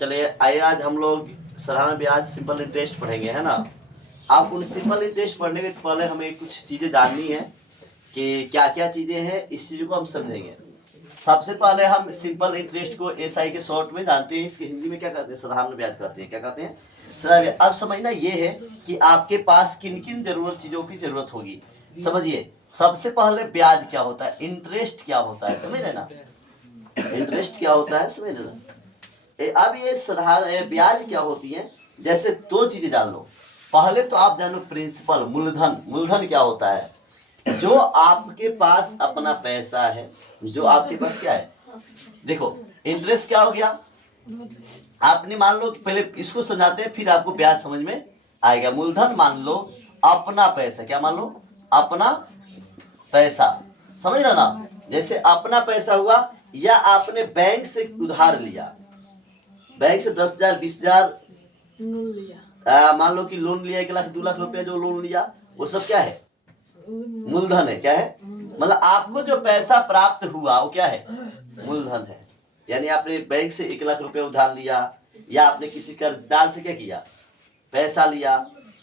चलिए आइए आज हम लोग साधारण ब्याज सिंपल इंटरेस्ट पढ़ेंगे, है ना। आप उन सिंपल इंटरेस्ट पढ़ने के पहले हमें कुछ चीज़ें जाननी है कि क्या क्या चीज़ें हैं, इस चीज़ को हम समझेंगे। सबसे पहले हम सिंपल इंटरेस्ट को एसआई के शॉर्ट में जानते हैं, इसके हिंदी में क्या कहते हैं, साधारण ब्याज कहते हैं। क्या कहते हैं? साधारण ब्याज। अब समझना ये है कि आपके पास किन किन जरूरत चीज़ों की जरूरत होगी। समझिए, सबसे पहले ब्याज क्या होता है, इंटरेस्ट क्या होता है, समझ रहे ना। इंटरेस्ट क्या होता है, समझ रहे ना। अब ये साधारण ब्याज क्या होती है, जैसे दो चीजें जान लो। पहले तो आप जानो प्रिंसिपल, मूलधन। मूलधन क्या होता है? जो आपके पास अपना पैसा है, जो आपके पास क्या है। देखो इंटरेस्ट क्या हो गया, आपने मान लो कि पहले इसको समझाते हैं फिर आपको ब्याज समझ में आएगा। मूलधन मान लो अपना पैसा, क्या मान लो, अपना पैसा, समझ रहे ना। जैसे अपना पैसा हुआ या आपने बैंक से उधार लिया, बैंक से 10,000 20,000 मान लो कि लोन लिया, 1 लाख 2 लाख रुपया जो लोन लिया, वो सब क्या है, मूलधन है। क्या है? मतलब आपको जो पैसा प्राप्त हुआ वो क्या है, मूलधन है। यानी आपने बैंक से 1 लाख रुपया उधार लिया या आपने किसी कर्जदार से क्या किया, पैसा लिया,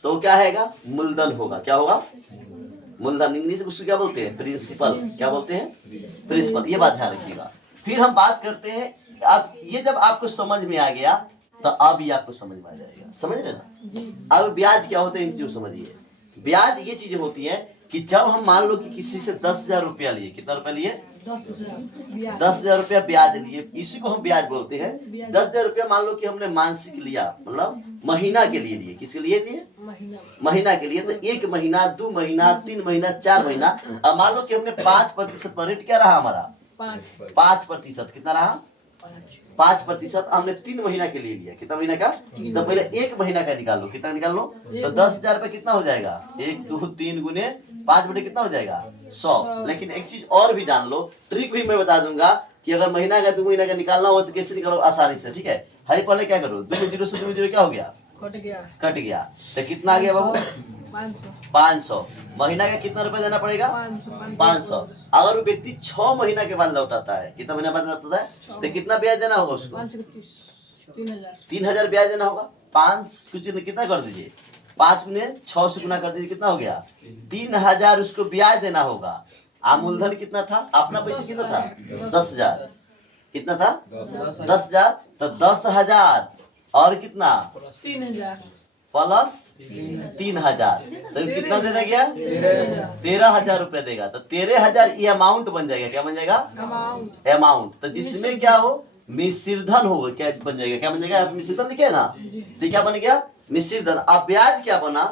तो क्या है, मूलधन होगा। क्या होगा? मूलधन। इंग्लिश में उसको क्या बोलते हैं, प्रिंसिपल। क्या बोलते हैं? प्रिंसिपल। ये बात ध्यान रखिएगा। फिर हम बात करते हैं, अब ये जब आपको समझ में आ गया तो अब ये आपको समझ में आ जाएगा, समझ रहे ना। अब ब्याज क्या होता है, इन चीजों समझिए। ब्याज ये चीजें होती है कि जब हम मान लो कि किसी से 10,000 रुपया लिए, कितना रुपया लिए, 10,000 रुपया ब्याज लिए, इसी को हम ब्याज बोलते हैं। 10,000 रुपया मान लो कि हमने मानसिक लिया, मतलब महीना के लिए लिए। किसके लिए लिए? महीना के लिए। तो 1 महीना 2 महीना 3 महीना 4 महीना। अब मान लो कि हमने 5% पर रेट क्या रहा हमारा, 5%। कितना रहा, 5%। हमने 3 महीना के लिए लिया। कितना महीना का? तो पहले 1 महीना का निकाल लो। कितना निकाल लो? तो 10,000 रुपये कितना हो जाएगा, 1 2 3 गुने 5 बटे कितना हो जाएगा, 100। लेकिन एक चीज और भी जान लो, ट्रिक भी मैं बता दूंगा कि अगर महीना का 2 महीना का निकालना हो तो कैसे निकालो, आसानी से। ठीक है, पहले क्या करो, 2 जीरो से 2 जीरो क्या हो गया, कट गया। तो कितना आ गया बाबू, 500। महीना का कितना रुपए देना पड़ेगा, 500। अगर वो व्यक्ति 6 महीना के बाद लौटाता है, कितना महीना बाद लौटाता है, तो कितना ब्याज देना होगा उसको, 3,000 ब्याज देना होगा। 5 कुछ कितना कर दीजिए, 5 गुने 6 से गुना कर दीजिए, कितना हो गया, 3,000 उसको ब्याज देना होगा। मूलधन कितना था, अपना पैसा कितना था, 10,000। कितना था, 10,000। तो 10,000 और कितना, 3,000 प्लस 3,000, तो कितना देना गया, 13,000 रुपया देगा। तो 13,000 ये अमाउंट बन जाएगा। क्या बन जाएगा, अमाउंट। तो जिसमें क्या हो, मिश्र धन हो, क्या बन जाएगा, क्या बन जाएगा, मिश्र धन लिखे ना, तो क्या बन गया, मिश्र धन। अब ब्याज क्या बना,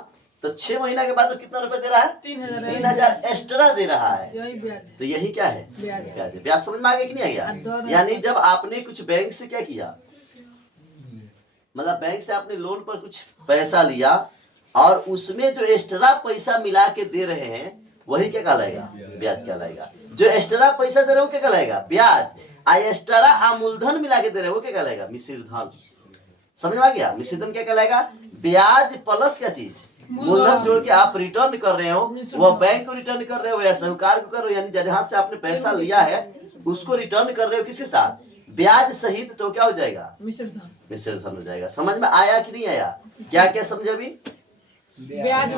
तो 6 महीना के बाद तो कितना रुपया दे रहा है, 3,000 एक्स्ट्रा दे रहा है। तो यही क्या है, ब्याज। ब्याज समझ में आ गया कि नहीं आ गया। यानी जब आपने कुछ बैंक से क्या किया, मतलब बैंक से आपने लोन पर कुछ पैसा लिया और उसमें जो एक्स्ट्रा पैसा मिला के दे रहे हैं वही क्या कहलाएगा, ब्याज कहलाएगा। जो एक्स्ट्रा पैसा दे रहे हो क्या कहलाएगा, ब्याज। एक्स्ट्रा मूलधन मिला के दे रहे हो क्या कहलाएगा, मिश्र धन। समझ में आ गया, मिश्र धन क्या कहलाएगा, ब्याज प्लस क्या चीज, मूलधन जोड़ के आप रिटर्न कर रहे हो, वह बैंक को रिटर्न कर रहे हो या साहूकार को कर रहे हो, यानी जहां से आपने पैसा लिया है उसको रिटर्न कर रहे हो, किसके साथ, ब्याज सहित। तो क्या हो जाएगा, मिश्र धन हो जाएगा। समझ में आया कि नहीं आया, क्या क्या समझे अभी, ब्याज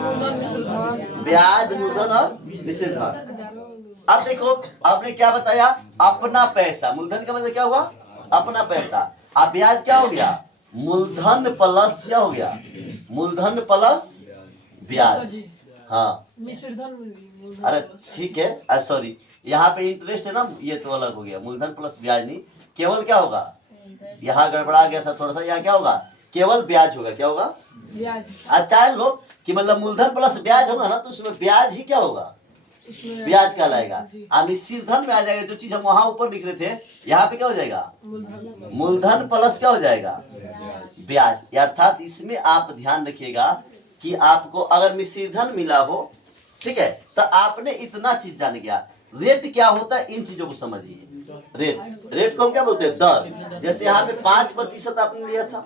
मूलधन और मिश्र धन। अब देखो आपने क्या बताया, अपना पैसा। मूलधन का मतलब क्या हुआ, अपना पैसा। अब ब्याज क्या हो गया, मूलधन प्लस क्या हो गया, मूलधन प्लस ब्याज। हाँ मिश्र धन, अरे ठीक है, सॉरी यहाँ पे इंटरेस्ट है ना, ये तो अलग हो गया, मूलधन प्लस ब्याज नहीं, केवल क्या होगा, यहाँ गड़बड़ा गया था थोड़ा सा, यहाँ क्या होगा, केवल ब्याज होगा। क्या होगा, ब्याज। अच्छा लो कि मतलब मूलधन प्लस ब्याज होगा ना, तो उसमें ब्याज ही क्या होगा, ब्याज कहलाएगा। अब मिश्र धन में आ जाएगा, जो चीज हम वहां ऊपर लिख रहे थे, यहाँ पे क्या हो जाएगा, मूलधन प्लस क्या हो जाएगा, ब्याज। अर्थात इसमें आप ध्यान रखिएगा कि आपको अगर मिश्र धन मिला हो, ठीक है, तो आपने इतना चीज जान गया। रेट क्या होता है, इन चीजों को समझिए। रेट को हम क्या बोलते हैं, दर। जैसे यहाँ पे 5% आपने लिया था,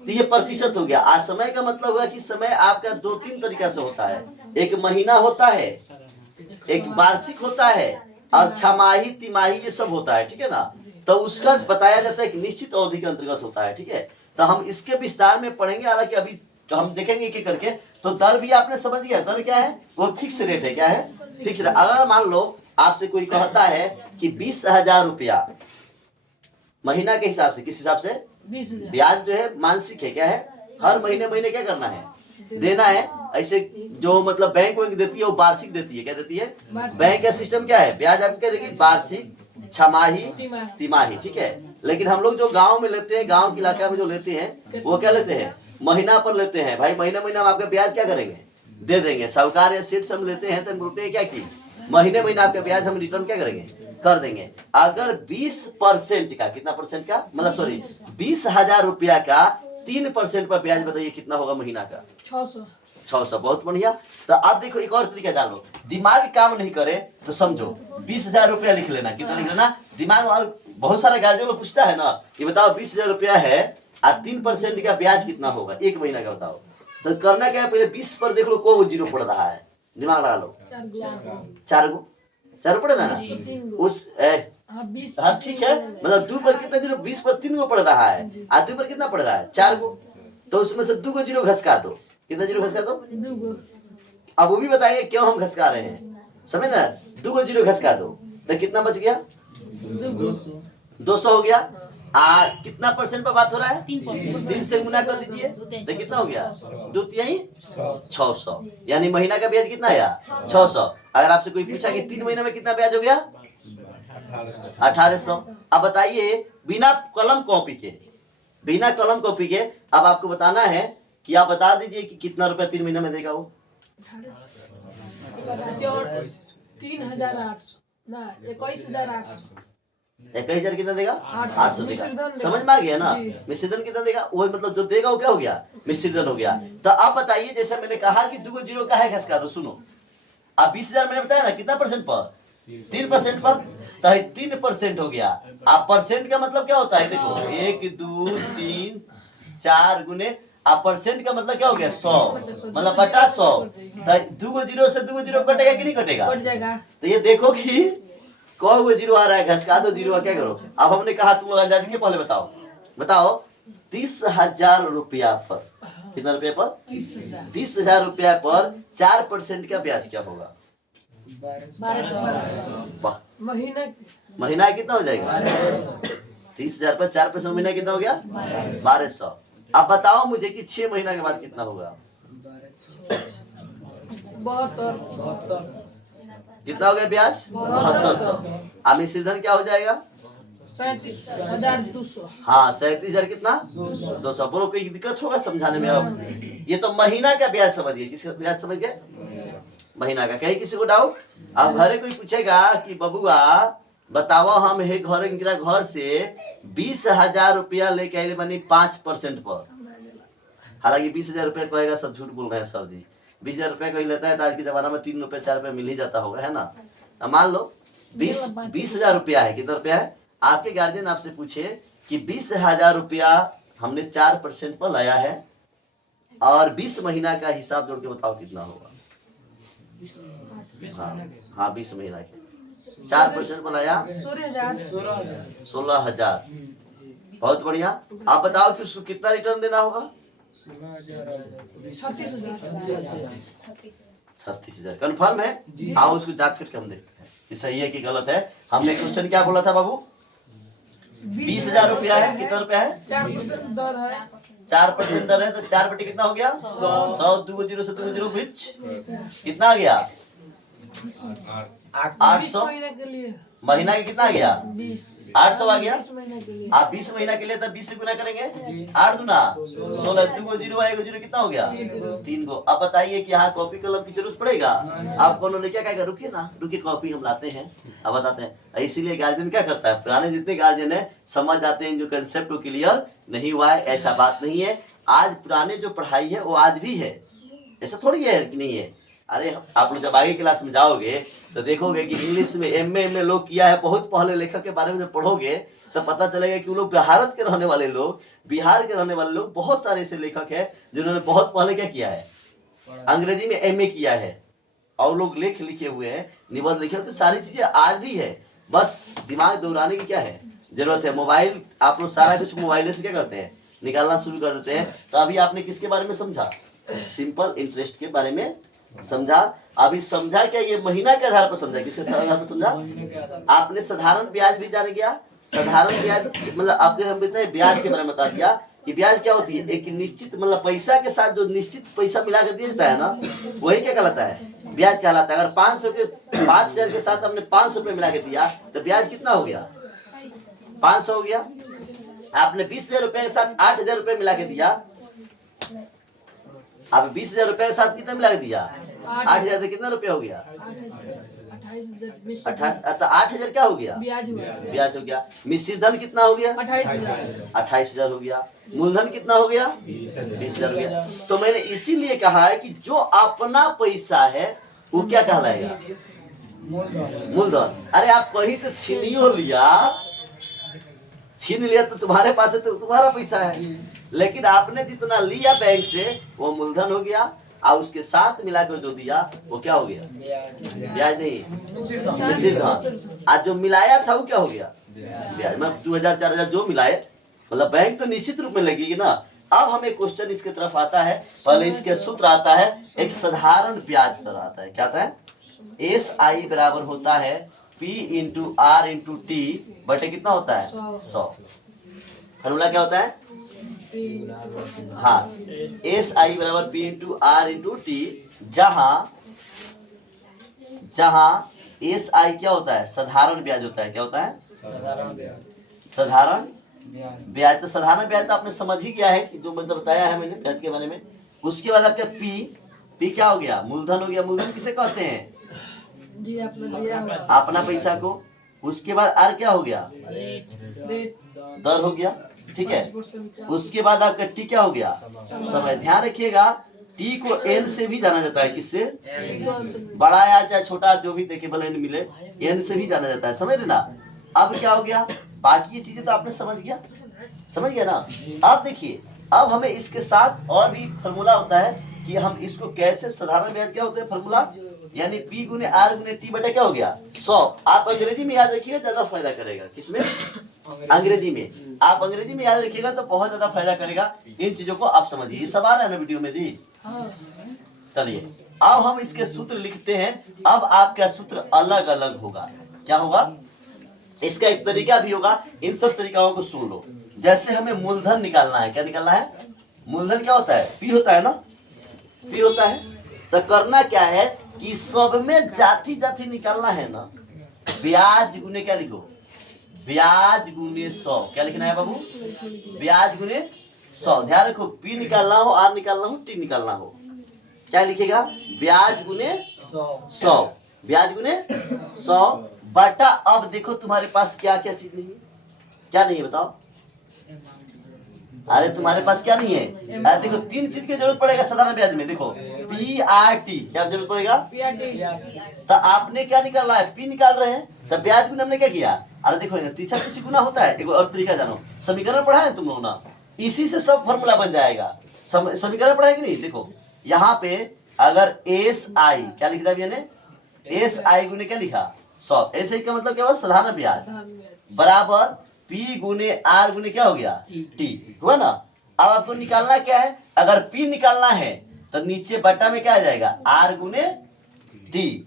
तो ये प्रतिशत हो गया। आज समय का मतलब हुआ कि समय आपका 2-3 तरीका से होता है, एक महीना होता है, एक वार्षिक होता है, और छमाही तिमाही ये सब होता है, ठीक है ना। तो उसका बताया जाता है कि निश्चित अवधि के अंतर्गत होता है। ठीक है, तो हम इसके विस्तार में पढ़ेंगे, हालांकि अभी तो हम देखेंगे कि करके। तो दर भी आपने समझ गया, दर क्या है, वो फिक्स रेट है। क्या है, फिक्स रेट। अगर मान लो आपसे कोई कहता है कि 20,000 रुपया महीना के हिसाब से, किस हिसाब से, ब्याज जो है मानसिक है, क्या है, हर महीने महीने क्या करना है, देना है। ऐसे जो मतलब बैंक देती है वो वार्षिक देती है। क्या देती है, बैंक का सिस्टम क्या है, ब्याज आपको क्या देगी, वार्षिक, छमाही, तिमाही। ठीक है, लेकिन हम लोग जो गांव में लेते हैं, गांव के इलाका में जो लेते हैं, वो क्या लेते हैं, महीना पर लेते हैं। भाई महीना महीना हम आपका ब्याज क्या करेंगे, दे देंगे। साहूकार या सेठ से हम लेते हैं तो हम बोलते हैं क्या की, महीने महीना आपका ब्याज हम रिटर्न क्या करेंगे, कर देंगे। अगर 20% का, कितना परसेंट का, मतलब सॉरी 20,000 रुपया का 3% पर ब्याज, बताइए कितना होगा महीना का, 600। बहुत बढ़िया। तो अब देखो एक और तरीका जान लो, दिमाग काम नहीं करे तो समझो 20,000 रुपया लिख लेना। कितना लिख लेना, दिमाग। और बहुत सारा गार्जियन लोग पूछता है ना कि बताओ 20,000 रुपया है और 3% का ब्याज कितना होगा एक महीना का, बताओ। तो करना क्या है, पहले 20 पर देख लो को जीरो पड़ रहा है, दिमाग लगा लो। 4 पड़े ना उस हाँ ठीक है, मतलब 2 पर कितना जीरो, 20 पर 3 गो पड़ रहा है, और 2 पर कितना पड़ रहा है, 4 गो। तो उसमें से 2 गो जीरो घसका दो। कितना जीरो घसका दो, 2 गो। अब वो भी बताइए क्यों हम घसका रहे हैं, समझ ना, 2 गो जीरो घसका दो तो कितना बच गया, 200 हो गया। कितना परसेंट पर बात हो रहा है, 3 से गुना कर दीजिए तो कितना हो गया, 2 तिहाई 600। यानी महीना का ब्याज कितना आया, 600। अगर आपसे कोई पूछा कि 3 महीने में कितना ब्याज हो गया, 1800। अब बताइए बिना कलम कॉपी के, बिना कलम कॉपी के अब आपको बताना है कि आप बता दीजिए कि कितना रुपया 3 महीने में देगा वो। 21,000 कितना देगा, 800 देगा। समझ में आ गया ना, मिश्रधन कितना देगा, वो मतलब जो देगा वो क्या हो गया, मिश्रधन हो गया। तो अब बताइए, जैसे मैंने कहा कि 2 गो जीरो का है घसका दो। सुनो, अब 20,000 मैंने बताया ना, कितना परसेंट पर, 3% पर, तो 3% हो गया। आप परसेंट का मतलब क्या होता है, देखो 1 2 3 4 गुने, आप परसेंट का मतलब क्या हो गया, 100, मतलब बटा 100। तो 2 गो जीरो से 2 गो जीरो कटेगा कि नहीं कटेगा, कट जाएगा। तो ये देखो कि कौन वो जीरो आ रहा है, घसका दो जीरो, क्या करो। अब हमने कहा तुम लोग आजादी के पहले बताओ, बताओ 30,000 रुपया पर, कितना रुपया पर, 30,000 रुपया पर 4% का ब्याज क्या होगा, 1200। महीना कितना हो जाएगा, 30,000 पर 4% महीना कितना हो गया, 1200। अब बताओ मुझे कि 6 महीना के बाद कितना होगा, 72। कितना हो गया ब्याज, 7200। अब मिश्रधन क्या हो जाएगा, 37,200। हाँ 37,000 कितना, 200। बोलो कोई दिक्कत होगा समझाने में। अब ये तो महीना का ब्याज समझिए, किसका ब्याज समझ गए, महीना का। कहीं किसी को डाउट, अब घरे कोई पूछेगा कि बबुआ बताओ हम घर से 20,000 रुपया लेके आए बनी 5% पर। हालांकि 20,000 रुपया कहेगा सब झूठ बोल रहे हैं सर जी, 20,000 रुपया कोई लेता है तो आज के जमाना में 3 रुपया 4 रुपया मिल ही जाता होगा, है ना। अब मान लो 20,000 रुपया है, कितना रुपया है, आपके गार्जियन आपसे पूछे कि 20,000 रुपया हमने 4% पर लाया है और 20 महीना का हिसाब जोड़ के बताओ कितना होगा। हाँ 20 महीना के 4% पर लाया 16,000। बहुत बढ़िया। आप बताओ कि उसको कितना रिटर्न देना होगा, 36,000। कंफर्म है, आओ उसको जांच करके हम देखते हैं कि सही है कि गलत है। हमने क्वेश्चन क्या बोला था बाबू, 20,000 रुपया है, कितना रुपया है, 4% दर है, तो 4 बटे कितना हो गया, 100। 2 जीरो से 2 जीरो बीच कितना आ गया, 800। महीना के कितना आ गया, 800 आ गया। आप 20 महीना के लिए तब 20 से गुना करेंगे, 8 दूना 16, 2 जीरो आएगा, जीरो कितना हो गया, 3 गो। अब बताइए कि यहाँ कॉपी कलम की जरूरत पड़ेगा, आप कोनो ने क्या कहेगा, रुकिए ना, रुकिए कॉपी हम लाते हैं, अब बताते हैं। इसीलिए गार्जियन क्या करता है, पुराने जितने गार्जियन है समझ जाते हैं जो कंसेप्ट को क्लियर नहीं हुआ है। ऐसा बात नहीं है, आज पुराने जो पढ़ाई है वो आज भी है, ऐसा थोड़ी है कि नहीं है। अरे आप लोग जब आगे क्लास में जाओगे तो देखोगे कि इंग्लिश में एमए लोग किया है, बहुत पहले लेखक के बारे में जब पढ़ोगे तो पता चलेगा कि वो लोग भारत के रहने वाले लोग, बिहार के रहने वाले लोग, बहुत सारे ऐसे लेखक हैं जिन्होंने बहुत पहले क्या किया है, अंग्रेजी में एमए किया है और लोग लेख लिखे हुए हैं, निबंध लिखे हुए। तो सारी चीजें आज भी है, बस दिमाग दौड़ाने की क्या है जरूरत है। मोबाइल आप लोग सारा कुछ मोबाइल से क्या करते हैं, निकालना शुरू कर देते हैं। तो अभी आपने किसके बारे में समझा, सिंपल इंटरेस्ट के बारे में समझा। अभी समझा क्या, ये महीना के आधार पर समझा, किसके आधार पर समझा। आपने साधारण ब्याज भी जान गया, साधारण ब्याज मतलब आपने हम बताए ब्याज के बारे में बता दिया कि ब्याज क्या होती है, एक निश्चित मतलब पैसा के साथ जो निश्चित पैसा मिला कर दिया जाता है ना, वही क्या कहलाता है, ब्याज कहलाता है। अगर 5,000 के साथ हमने 500 रुपये मिला के दिया तो ब्याज कितना हो गया, 500 हो गया। आपने 20,000 रुपये के साथ 8,000 रुपये मिला के दिया, आप 20,000 रुपये के साथ कितना मिला के दिया, 8,000 से कितना रुपया हो गया, 8,000 क्या हो गया, ब्याज हो गया। मिश्रित धन कितना हो गया, 28,000 हो गया। मूलधन कितना हो गया, 20,000 हो गया। तो मैंने इसीलिए कहा है कि जो अपना पैसा है वो क्या कहलाएगा, मूलधन। अरे आप कहीं से छीन लिया तो तुम्हारे पास है, तो तुम्हारा पैसा है, लेकिन आपने जितना लिया बैंक से वो मूलधन हो गया, और उसके साथ मिलाकर जो दिया वो क्या हो गया, ब्याज नहीं, मिश्रित धन। आज जो मिलाया था वो क्या हो गया, ब्याज। मतलब 2,000 4,000 जो मिलाए, मतलब बैंक तो निश्चित रूप में लगेगी ना। अब हमें क्वेश्चन इसके तरफ आता है, पहले इसके सूत्र आता है, एक साधारण ब्याज दर आता है। क्या आता है, SI बराबर होता है P into R into T बटे कितना होता है, 100। फॉर्मूला क्या होता है, हाँ, SI बराबर P into R into T, जहां SI क्या होता है, साधारण ब्याज होता है। क्या होता है, साधारण ब्याज। तो साधारण ब्याज तो आपने समझ ही गया है कि जो मतलब बताया है मैंने ब्याज के बारे में। उसके बाद आपका P क्या हो गया, मूलधन हो गया। मूलधन किसे कहते हैं, अपना पैसा को। उसके बाद R क्या हो गया, दर हो गया, ठीक है। उसके बाद आपका T क्या हो गया, समय। ध्यान रखिएगा T को N से भी जाना जाता है, किससे, बड़ा या चाहे छोटा जो भी देखे भले N मिले, N से भी जाना जाता है, समझ रहे ना। अब क्या हो गया, बाकी ये चीजें तो आपने समझ गया ना। अब देखिए, अब हमें इसके साथ और भी फॉर्मूला होता है कि हम इसको कैसे, साधारण ब्याज क्या होता है फॉर्मूला, यानी P गुने R गुने T बटा क्या हो गया, 100। आप अंग्रेजी में याद रखिएगा, ज्यादा फायदा करेगा। किसमें, अंग्रेजी में। आप अंग्रेजी में याद रखिएगा तो बहुत ज्यादा फायदा करेगा। इन चीजों को आप समझिए। ये सब आ रहा है ना वीडियो में जी। चलिए अब हम इसके सूत्र लिखते हैं। अब आपका सूत्र अलग अलग होगा। क्या होगा, इसका एक तरीका भी होगा। इन सब तरीकाओं को सुन लो। जैसे हमें मूलधन निकालना है, क्या निकालना है, मूलधन क्या होता है, P होता है ना, P होता है। तो करना क्या है कि सब में जाति जाति निकालना है ना। ब्याज गुने क्या लिखो, ब्याज गुने 100। क्या लिखना है बाबू, ब्याज गुने 100। ध्यान रखो, P निकालना हो, R निकालना हो, T निकालना हो, क्या लिखेगा, ब्याज गुने 100। ब्याज गुने 100 बटा, अब देखो तुम्हारे पास क्या क्या चीज नहीं है, क्या नहीं है बताओ। अरे तुम्हारे पास क्या नहीं है, अरे देखो 3 चीज की जरूरत पड़ेगा साधारण ब्याज में। देखो PRT, क्या जरूरत पड़ेगा, तो आपने क्या निकालना है, P निकाल रहे हैं, तो ब्याज गुना हमने क्या किया। अरे देखो तीसरा किसी गुना होता है, एक और तरीका जानो, समीकरण पढ़ा है तुम लोग ना, इसी से सब फॉर्मूला बन जाएगा। समीकरण पढ़ा है कि नहीं। देखो यहाँ पे अगर SI क्या लिखा मैंने, SI गुने क्या लिखा, 100। SI का मतलब क्या हुआ, साधारण ब्याज बराबर P गुने R गुने क्या हो गया, T हुआ ना। अब आपको निकालना क्या है, अगर P निकालना है तो नीचे बटा में क्या आ जाएगा, R गुने T।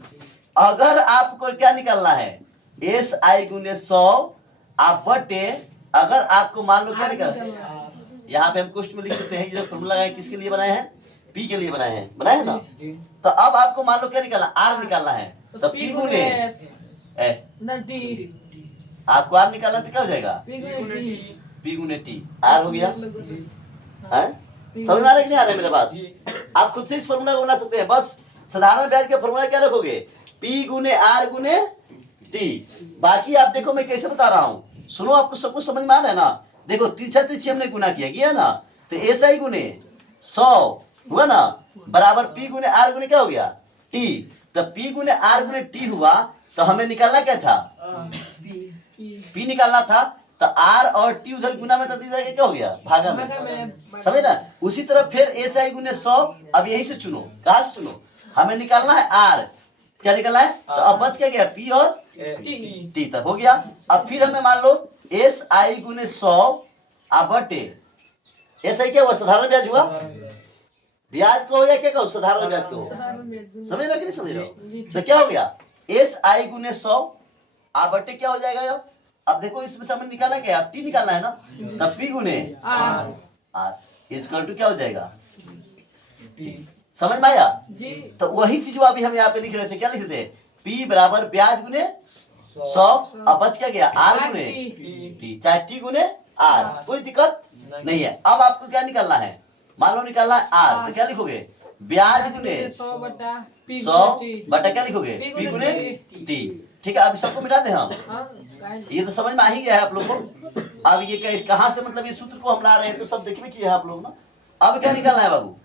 अगर आपको क्या निकालना है, SI गुने 100 आप बटे, अगर आपको मान लो क्या निकालना, यहाँ पे हम क्वेश्चन में लिख देते हैं, जो फॉर्मूला लगाए किसके लिए बनाए हैं, P के लिए बनाए हैं ना। तो अब आपको मान लो क्या निकालना, R निकालना है, तो P गुने आपको R निकालना तो क्या हो जाएगा, P गुने T, R हो गया। समझ में आ रहा है कि नहीं आ रहा है मेरा बात। आप खुद से इस फॉर्मूला को बना सकते हैं। बस साधारण ब्याज का फॉर्मूला क्या रखोगे, P गुने R गुने T। बाकी आप देखो मैं कैसे बता रहा हूँ, सुनो, आपको सब कुछ समझ में आ रहा है ना। देखो तिरछा तिरछी हमने गुना किया ना, तो SI गुने 100 हुआ ना, बराबर P गुने R गुने क्या हो गया, T। तो P गुने R गुने T हुआ, तो हमें निकालना क्या था, P निकालना था। तो R और T उधर गुना में तो क्या हो गया, भागा में, समझ ना। उसी तरह फिर SI गुने 100, अब यही से चुनो, कहाँ से चुनो, हमें निकालना है R, क्या निकलना है? तो अब बच क्या गया? P और T तक हो गया। अब फिर हमें मान लो SI गुने 100 बटे SI क्या हुआ? साधारण ब्याज हुआ। ब्याज को या क्या कहो? साधारण ब्याज को। समझ रहे हो कि नहीं समझ रहे हो? तो क्या हो गया? SI गुने 100 बटे क्या हो जाएगा? अब देखो इसमें से हमें निकाला क्या? अब T निकालना है ना, तब P गुने R इक्वल टू क्या हो जाएगा? समझ में आया? तो वही चीज अभी हम यहाँ पे लिख रहे थे। क्या लिख रहे थे? P बराबर ब्याज गुने 100 अब बच क्या गया? R गुने T, चाहे T गुने R, कोई दिक्कत नहीं है। अब आपको क्या निकालना है? मान लो निकालना है R, तो क्या लिखोगे? ब्याज गुने 100 बटा क्या लिखोगे? P गुने T। ठीक है, अब सबको मिटा दे हम। ये तो समझ में आ ही गया है आप लोग को। अब ये कहाँ से मतलब ये सूत्र को हम ला रहे हैं तो सब देखने की है आप लोग ना। अब क्या निकालना है बाबू?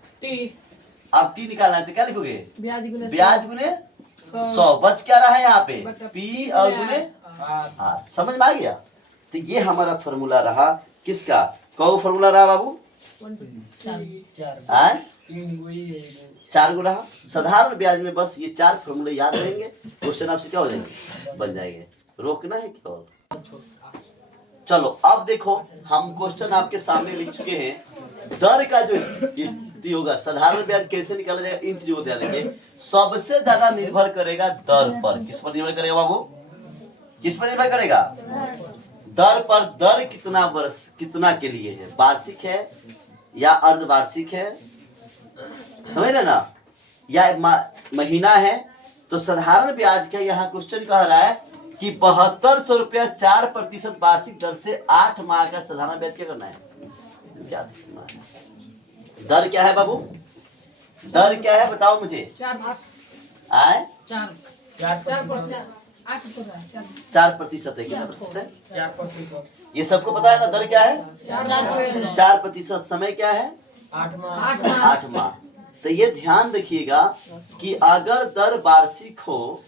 अब T निकालना है तो क्या लिखोगे? ब्याज गुने 100 बच क्या रहा है यहाँ पे? P और गुने R। समझ में आ गया? तो ये हमारा फॉर्मूला रहा किसका? कौन फॉर्मूला रहा बाबू? 4 गो रहा। साधारण ब्याज में बस ये 4 फॉर्मूले याद रहेंगे, क्वेश्चन आपसे क्या हो जाएंगे? बन जाएंगे। रोकना है क्या? चलो अब देखो हम क्वेश्चन आपके सामने लिख चुके हैं। दर का जो होगा साधारण ब्याज कैसे निकाला जाएगा, इन चीजों को ध्यान देंगे। सबसे ज्यादा निर्भर करेगा दर पर। किस पर निर्भर करेगा बाबू? किस पर निर्भर करेगा? दर पर। दर कितना वर्ष कितना के लिए है? वार्षिक है या अर्धवार्षिक है? समझ रहे ना? या महीना है? तो साधारण ब्याज का यहाँ क्वेश्चन कह रहा है कि 7200 रुपया 4% वार्षिक दर से 8 माह का साधारण ब्याज क्या करना है? क्या देखना है? दर क्या है बाबू? दर क्या है बताओ मुझे। 4% है। कितना प्रतिशत है? ये सबको पता है ना? दर क्या है? 4%। समय क्या है? 8 माह। तो ये ध्यान रखिएगा कि अगर दर वार्षिक हो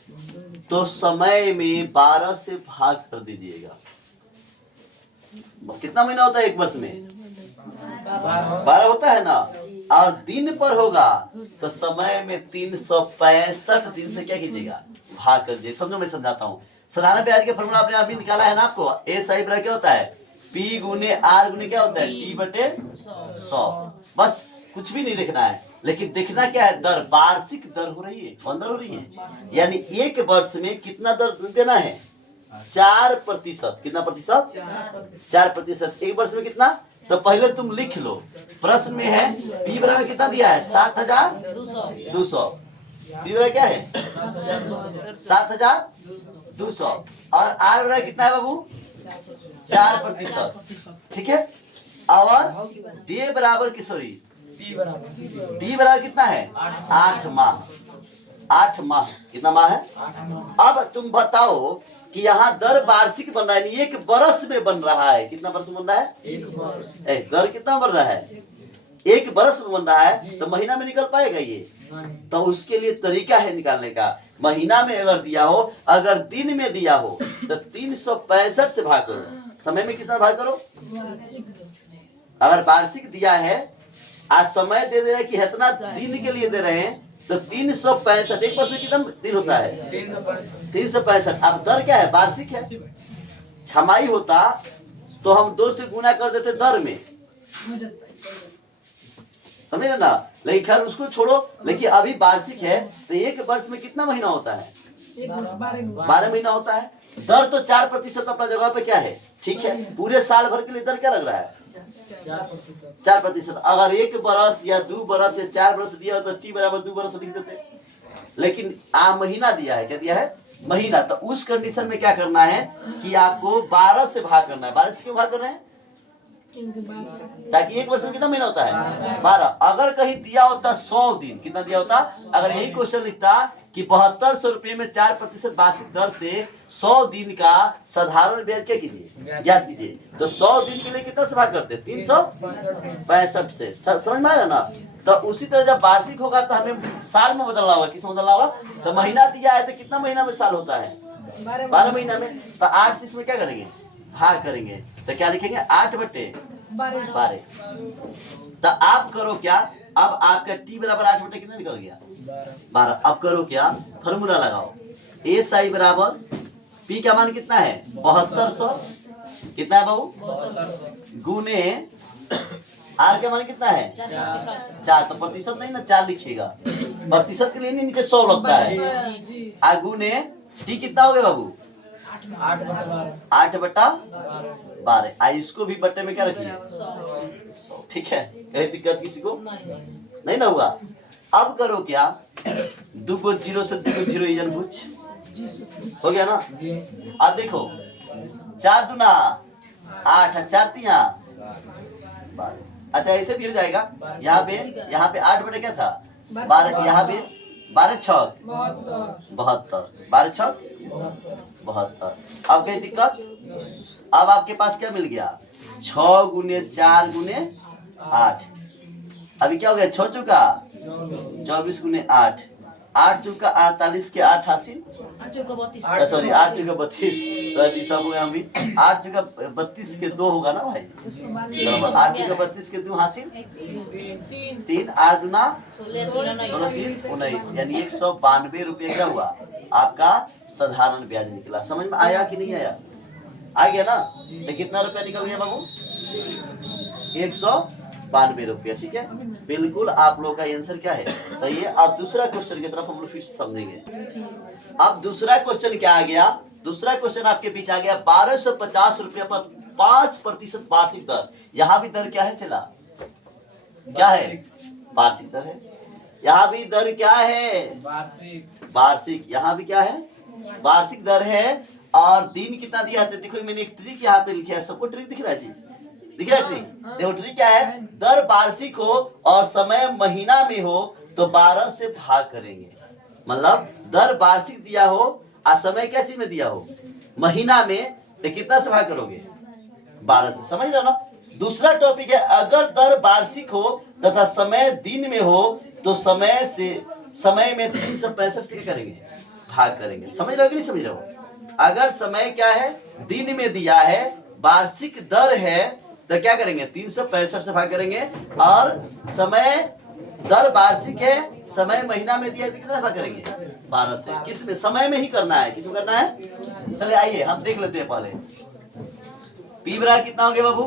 तो समय में 12 से भाग कर दीजिएगा। कितना महीना होता है एक वर्ष में? 12 होता है ना। और दिन पर होगा तो समय में 365 दिन से क्या कीजिएगा? भाग कर दीजिए। समझो, मैं समझाता हूँ। साधारण ब्याज के फॉर्मूला आपने अभी निकाला है ना आपको। SI बराबर क्या होता है? P गुने R गुने क्या होता है? T बटे 100। बस कुछ भी नहीं देखना है, लेकिन देखना क्या है? दर। वार्षिक दर हो रही है। कौन दर हो रही है? यानी एक वर्ष में कितना दर देना है? 4%। कितना प्रतिशत? 4%। एक वर्ष में कितना? तो पहले तुम लिख लो, प्रश्न में है P बराबर कितना दिया है? 7200। P बराबर क्या है? 7200। और R बराबर कितना है बाबू? 4%। ठीक है। और D बराबर D बराबर कितना है? 8 माह। 8 माह। कितना माह है? अब तुम बताओ कि यहाँ दर वार्षिक बन रहा है, एक बरस में बन रहा है। कितना बरस में बन रहा है? दर कितना बन रहा है? एक बरस में बन रहा है। तो महीना में निकल पाएगा ये? तो उसके लिए तरीका है निकालने का। महीना में अगर दिया हो, अगर दिन में दिया हो तो 365 से भाग करो। समय में कितना भाग करो? अगर वार्षिक दिया है, आज समय दे रहे हैं कि इतना दिन के लिए दे रहे हैं, तो 365। एक वर्ष में कितना दिन होता है? 365। अब दर क्या है? वार्षिक है। छमाही होता तो हम 2 से गुना कर देते दर में। समझे ना? लेकिन खैर उसको छोड़ो। लेकिन अभी वार्षिक है तो एक वर्ष में कितना महीना होता है? 12 महीना होता है। दर तो 4% अपना जगह पे क्या है? ठीक है। पूरे साल भर के लिए दर क्या लग रहा है? 4%। अगर 1 बरस या 2 बरस या 4 बरस दिया हो तो T बराबर 2 बरस लिख देते। लेकिन महीना दिया है। क्या दिया है? महीना। तो उस कंडीशन में क्या करना है कि आपको 12 से भाग करना है। 12 से क्यों भाग करना है? ताकि एक वर्ष में कितना महीना होता है? 12। अगर कहीं दिया होता 100 दिन, कितना दिया होता? अगर यही क्वेश्चन लिखता कि 7200 रुपये में 4% वार्षिक दर से 100 दिन का साधारण ब्याज क्या कीजिए? याद कीजिए। तो 100 दिन के लिए कितना से भाग करते? 365 से। समझ में आ रहा ना? तो उसी तरह जब वार्षिक होगा तो हमें साल में बदलना होगा। किस में बदलना होगा? तो महीना दिया है तो कितना महीना में साल होता है? 12 महीना में। तो 8 से इसमें क्या करेंगे? भाग करेंगे। तो क्या लिखेंगे? 8 बटे 12। तो आप करो क्या? अब आपका T बराबर 8 बटे कितना निकल गया? 12। अब करो क्या, फॉर्मूला लगाओ। ए साई बराबर पी का मान कितना है 7200, कितना है बाबू, गुने आर का मान कितना है 4, तो प्रतिशत नहीं ना 4 लिखिएगा, प्रतिशत के लिए नहीं नीचे 100 लगता है। आ गुने टी कितना हो गया बाबू 8/12। आ इसको भी बट्टे में क्या रखिए 100, ठीक है, कहीं दिक्कत किसी को नहीं ना हुआ। अब करो क्या, 2 को 0 से 2 को 0 इजन पूछ हो गया ना। अब देखो 4 दूना 8, 4 तिया 12। अच्छा ऐसे भी हो जाएगा, यहाँ पे 8 क्या था 12, यहाँ पे 12 छक 72, 12 छक 72। अब कहीं दिक्कत, अब आपके पास क्या मिल गया 6 गुने 4 गुने 8, अभी क्या हो गया 6 चुका 24 गुने 8, 8 चुका 48 के 8 हासिल, सॉरी 8 चुका 32, तो सब हो गया हम भी 8 चुका 32 के 2 होगा ना भाई, 8 चुका 32 के 2 हासिल 3, 8 दूना 16 3 19, यानी 192 रुपये क्या हुआ आपका साधारण ब्याज निकला। समझ में आया कि नहीं आया, आ गया ना। तो कितना रुपया निकल गया बाबू 192 रुपया, ठीक है, बिल्कुल आप लोग का आंसर क्या है सही है। अब दूसरा क्वेश्चन की तरफ हम लोग फिर समझेंगे। अब दूसरा क्वेश्चन क्या आ गया, दूसरा क्वेश्चन आपके बीच आ गया 1250 रुपया पर 5% वार्षिक दर। यहाँ भी दर क्या है चला, क्या है वार्षिक दर है, यहाँ भी दर क्या है वार्षिक, यहाँ भी क्या है वार्षिक दर है। और दिन कितना दिया है, देखो मैंने एक ट्रिक यहाँ पे लिखा है, सबको ट्रिक दिख रहा है जी, दिख रहा है ट्रिक, देखो ट्रिक क्या है, दर वार्षिक हो और समय महीना में हो तो 12 से भाग करेंगे। मतलब दर वार्षिक दिया हो और समय क्या चीज में दिया हो महीना में, तो कितना से भाग करोगे 12 से, समझ रहे हो ना। दूसरा टॉपिक है, अगर दर वार्षिक हो तथा समय दिन में हो तो समय में 365 से करेंगे भाग करेंगे। समझ रहे हो कि नहीं समझ रहे हो। अगर समय क्या है दिन में दिया है, वार्षिक दर है, तो क्या करेंगे 365 से भाग करेंगे। और समय दर वार्षिक है, समय महीना में दिया है, कितना भाग करेंगे 12 से। किस में, समय में ही करना है, किस में करना है। चलिए आइए हम देख लेते हैं पहले। पी बराबर कितना हो गया बाबू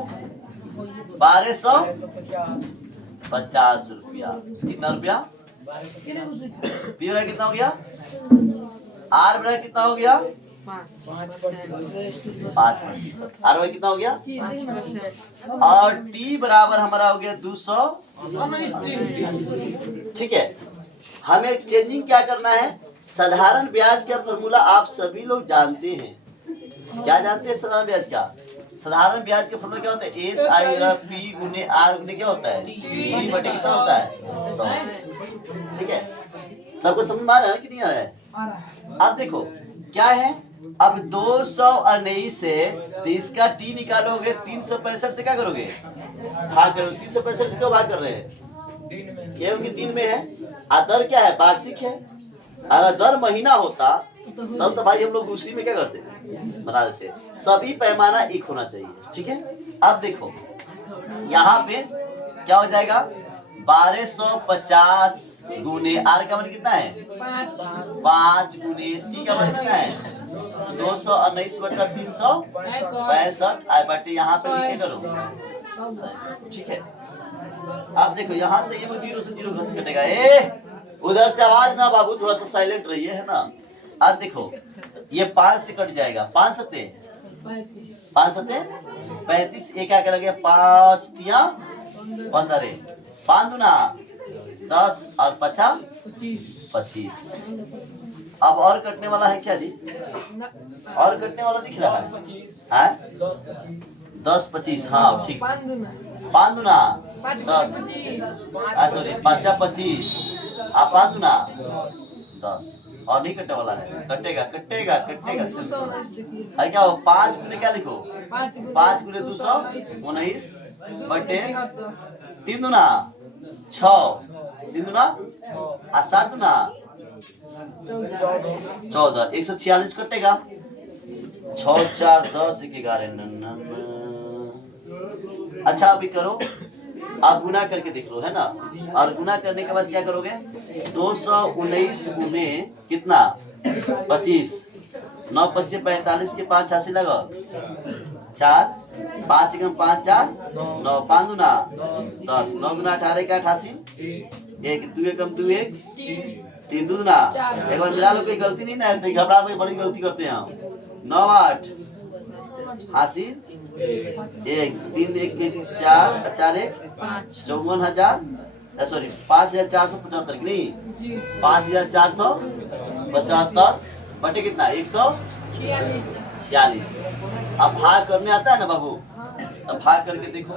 1250 रुपया, कितना रुपया पी बराबर कितना हो गया, आर बराबर कितना हो गया 5%, आर वाई कितना हो गया, और टी बराबर हमारा हो गया 200। ठीक है, हमें चेंजिंग क्या करना है, साधारण ब्याज का फॉर्मूला आप सभी लोग जानते हैं। क्या जानते हैं साधारण ब्याज का, साधारण ब्याज का फॉर्मूला क्या होता है, एस आई पी गुने आर गुने क्या होता है टी बटे कितना होता है 100। ठीक है, सबको समझ में आ रहा है कि नहीं आ रहा है। अब देखो क्या है, अब 219 से तो इसका टी निकालोगे 365 से क्या करोगे भाग करोगे। 365 से क्यों भाग कर रहे हैं, क्योंकि दिन में है, और दर क्या है वार्षिक है। अगर दर महीना होता तब तो भाई हम लोग उसी में क्या करते बना देते। सभी पैमाना एक होना चाहिए, ठीक है। अब देखो यहाँ पे क्या हो जाएगा 1250 गुने आर का मान कितना है 5 गुने टी का मान कितना है 219/365 बटे यहाँ पे लिखे करो, ठीक है। अब देखो यहाँ तो ये 0 से 0 घटेगा, उधर से आवाज ना बाबू, थोड़ा सा साइलेंट रहिए, है ना। अब देखो ये 5 से कट जाएगा, 5 सत्ते 35, एक क्या लगे 5 तिया 15, 5 दूना 10 और 25। अब और कटने वाला है क्या जी, और कटने वाला दिख रहा है 10 25, हाँ ठीक, 5 दूना 10, सॉरी 5 25 आप 5 दूना 10, और नहीं कटने वाला है, कटेगा क्या हो 5 गुने क्या लिखो 5 गुने 219 बटे 3 दूना 6, 3 दूना 7 दूना 14, 146 कटेगा, 6 4 10 1 11। अच्छा अभी करो आप गुना करके देख लो, है ना। और गुना करने के बाद क्या करोगे, 219 गुने कितना 25, 9 25 45 के 5 80 लगाओ, 4 5 एकम 5 4 9 5 दूना 10, 9 दूना 18 का 88, 1 2 एकम 2 1 3 दूना, एक बार मिला लो, कोई गलती नहीं ना, घबरा में बड़ी गलती करते हैं हम। 9 8 80, 1 3 1 4 4 1 54,000 सॉरी 5,475 नहीं 5,475 बटे कितना 146। अब भाग करने आता है ना बाबू, अब भाग करके देखो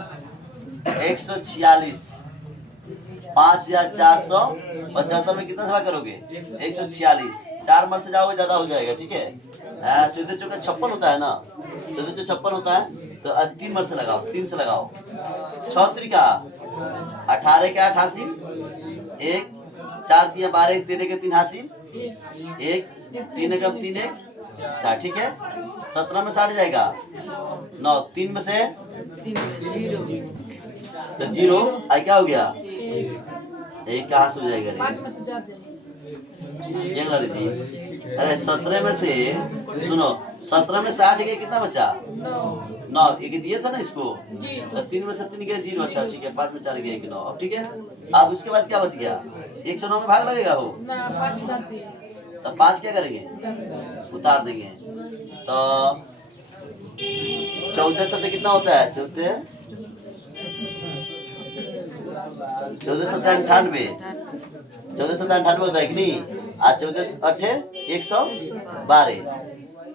146 5,475 में कितना सभा करोगे 146, 4 मर से जाओगे ज्यादा हो जाएगा, ठीक है। 14 चौका 56 होता है ना, 14 चौका 56 होता है, तो 3 मर से लगाओ, 3 से लगाओ, 6 त्रिका 18 के 88, 1 4 3 12 13 के 3 हासिल, 1 3 एकम 3 1 4, ठीक है। 17 में 60 जाएगा, 9 3 में से तो 0 आई क्या हो गया, एक कहाँ से हो जाएगा ये जी। अरे 17 में से सुनो, 17 में 60 के कितना बचा 9, एक दिया था ना इसको, तो 3 में से 3 गए 0, अच्छा ठीक है, 5 में 4 गए 9, अब ठीक है। अब उसके बाद क्या बच गया, 109 में भाग लगेगा हो, तो 5 क्या करेंगे उतार देंगे, तो 14 सत्ते कितना होता है, 14 सत्ते 98, 14 सत्ते 98 होता है कि नहीं, आज 14 8 112,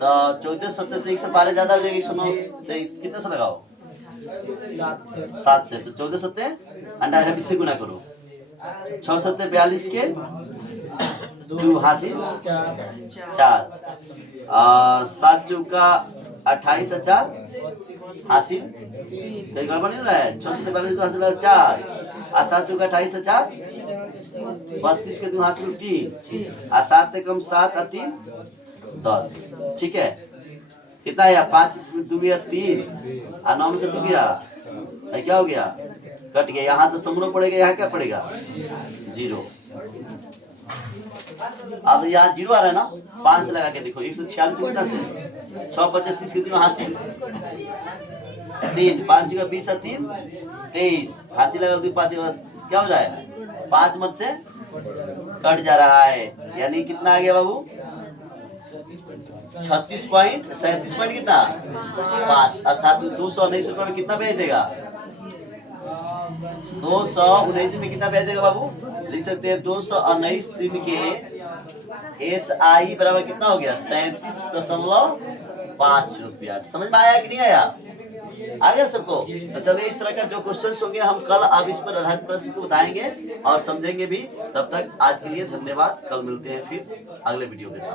तो 14 सत्ते 112 ज्यादा हो जाएगा 109, तो कितने से लगाओ 7 से, तो 14 सत्ते 98 से गुना करो, 6 सत्ते 42 के 2 हासिल 4, 7 चौका 28 4 हासिल, कहीं गड़बड़ नहीं हो रहा है, 6 सत्ते 42 हासिल 4, 7 चौका 28 4 32 के 2 हासिल 3, 7 एकम 7 3 10, ठीक है। कितना है 5 2 गया 3, 9 में से 2 गया, क्या हो गया कट गया, यहाँ तो समूह पड़ेगा, यहाँ क्या पड़ेगा 0। अब यहाँ 0 आ रहा है ना, 5 से लगा के देखो 146 कितना से 6 25 के 3 हासिल 3, 5 का 20 3 23 हासिल लगा 2 5 क्या हो जाएगा 5 मत से कट जा रहा है, यानी कितना आ गया बाबू 36 पॉइंट 37 पॉइंट कितना 5, अर्थात 219 रुपये में कितना भेज देगा 219 में कितना भेज देगा बाबू, लिख सकते हैं 219 दिन के SI बराबर कितना हो गया 37.5 रुपया। समझ में आया कि नहीं आया, आ गया सबको। तो चलिए इस तरह का जो क्वेश्चंस होंगे हम कल अब इस पर आधारित प्रश्न को बताएंगे और समझेंगे भी। तब तक आज के लिए धन्यवाद, कल मिलते हैं फिर अगले वीडियो के साथ।